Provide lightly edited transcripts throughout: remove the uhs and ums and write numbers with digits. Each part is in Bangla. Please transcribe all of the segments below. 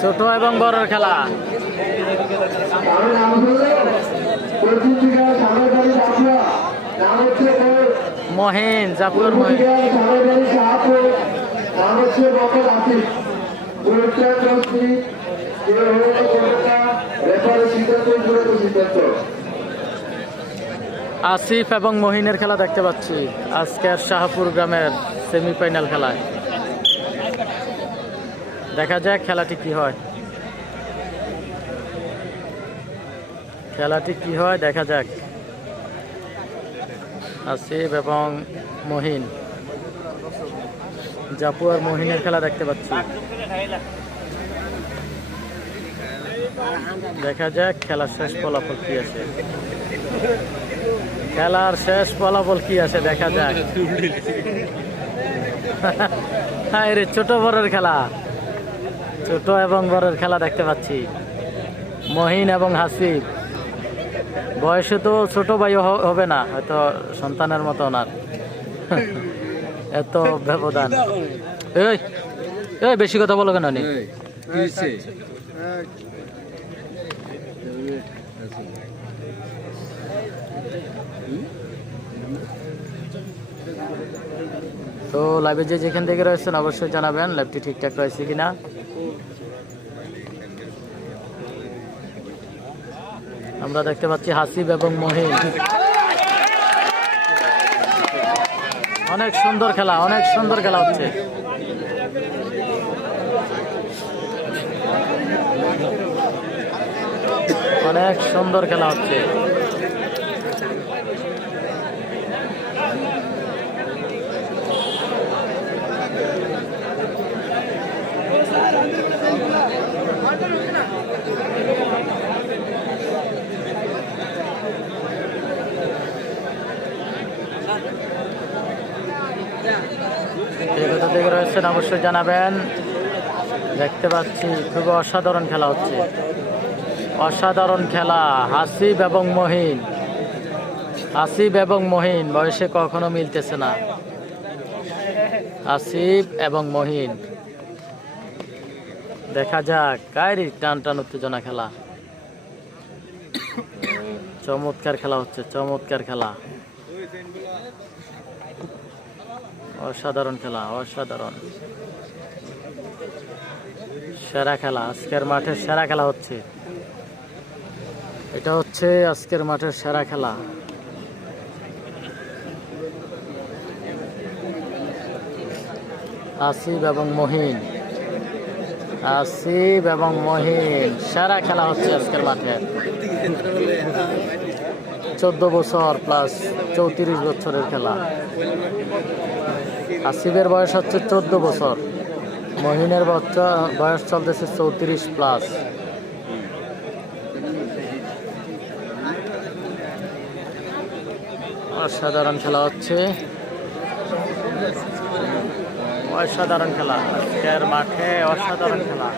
ছোট এবং বড়র খেলা। মহিন জাফর মহিন। আসিফ এবং মহিনের খেলা দেখতে পাচ্ছি আজকের শাহপুর গ্রামের সেমিফাইনাল খেলায়। দেখা যাক খেলাটি কি হয়, খেলাটি কি হয় দেখা যাক। আসিফ এবং মহিন, জাপু আর মহিনের খেলা দেখতে পাচ্ছি। দেখা যাক খেলার শেষ ফলাফল কি আসে, খেলার শেষ ফলাফল কি আসে দেখা যাক। হ্যাঁ রে, ছোট বড়ের খেলা, ছোট এবং বড়ের খেলা দেখতে পাচ্ছি। মহিন এবং হাসিব, বয়সে তো ছোট ভাই হবে না, হয়তো সন্তানের মতো ওনার। এত ব্যবধান। এই এই বেশি কথা বলো কেন? তো লাইভে যে যেখান থেকে রয়েছেন অবশ্যই জানাবেন লাইভটি ঠিকঠাক রয়েছে কিনা। আমরা দেখতে পাচ্ছি হাসিব এবং মহিন, অনেক সুন্দর খেলা, অনেক সুন্দর খেলা হচ্ছে। অনেক সুন্দর খেলা হচ্ছে। কোথা থেকে রয়েছেন অবশ্যই জানাবেন। দেখতে পাচ্ছি খুব অসাধারণ খেলা হচ্ছে, অসাধারণ খেলা। হাসিব এবং মহিন, আসিফ এবং মহিন বয়সে কখনো মিলতেছে না। আসিফ এবং মহিন, দেখা যাক কারি টান টান উত্তেজনা খেলা। চমৎকার খেলা হচ্ছে, চমৎকার খেলা, অসাধারণ খেলা, অসাধারণ। সেরা খেলা, আজকের মাঠের সেরা খেলা হচ্ছে। এটা হচ্ছে আজকের মাঠের সেরা খেলা। আসিফ এবং মহিন, আসিফ এবং মহিন, সেরা খেলা হচ্ছে আজকের মাঠে। 14 বছর প্লাস 34 বছরের খেলা। আসিফের বয়স হচ্ছে 14 বছর, মহিনের বয়স চলতেছে 34 প্লাস। অসাধারণ খেলা হচ্ছে, অসাধারণ খেলা আজকের মাঠে, অসাধারণ খেলা।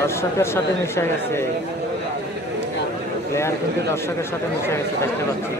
দর্শকের সাথে মিশে গেছে, প্লেয়ার কিন্তু দর্শকের সাথে মিশে গেছে দেখতে পাচ্ছি।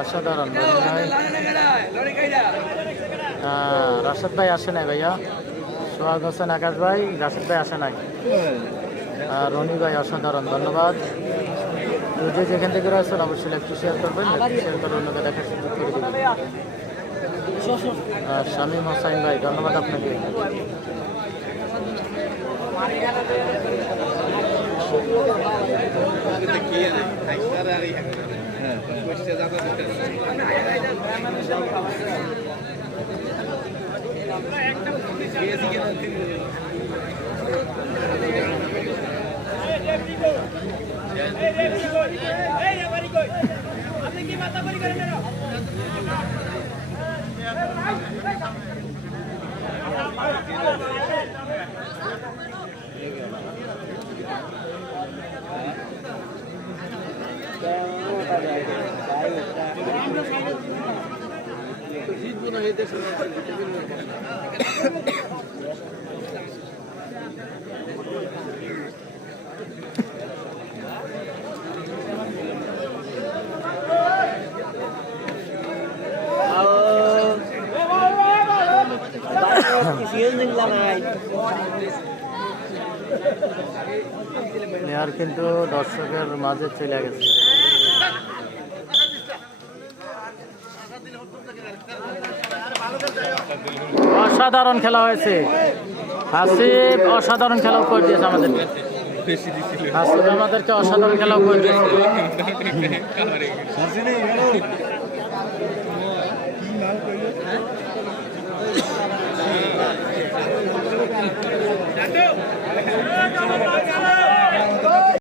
অসাধারণ। রাশেদ ভাই আসে নাই ভাইয়া, সোহাগ হোসেন আকাশ ভাই, রাশেদ ভাই আসে নাই। রনি ভাই অসাধারণ, ধন্যবাদ। যে যেখান থেকে রয়েছেন অবশ্যই একটু শেয়ার করবেন, শেয়ার করে অন্যকে দেখার সুযোগ করে দেবেন। শামীম হোসাইন ভাই ধন্যবাদ আপনাকে। নেহার কিন্তু দর্শকের মাঝে চলে গেছে। অসাধারণ খেলা হয়েছে। হাসিব অসাধারণ খেলা করে দিয়েছে আমাদেরকে। হাসিব আমাদেরকে অসাধারণ খেলা করে দিয়েছে।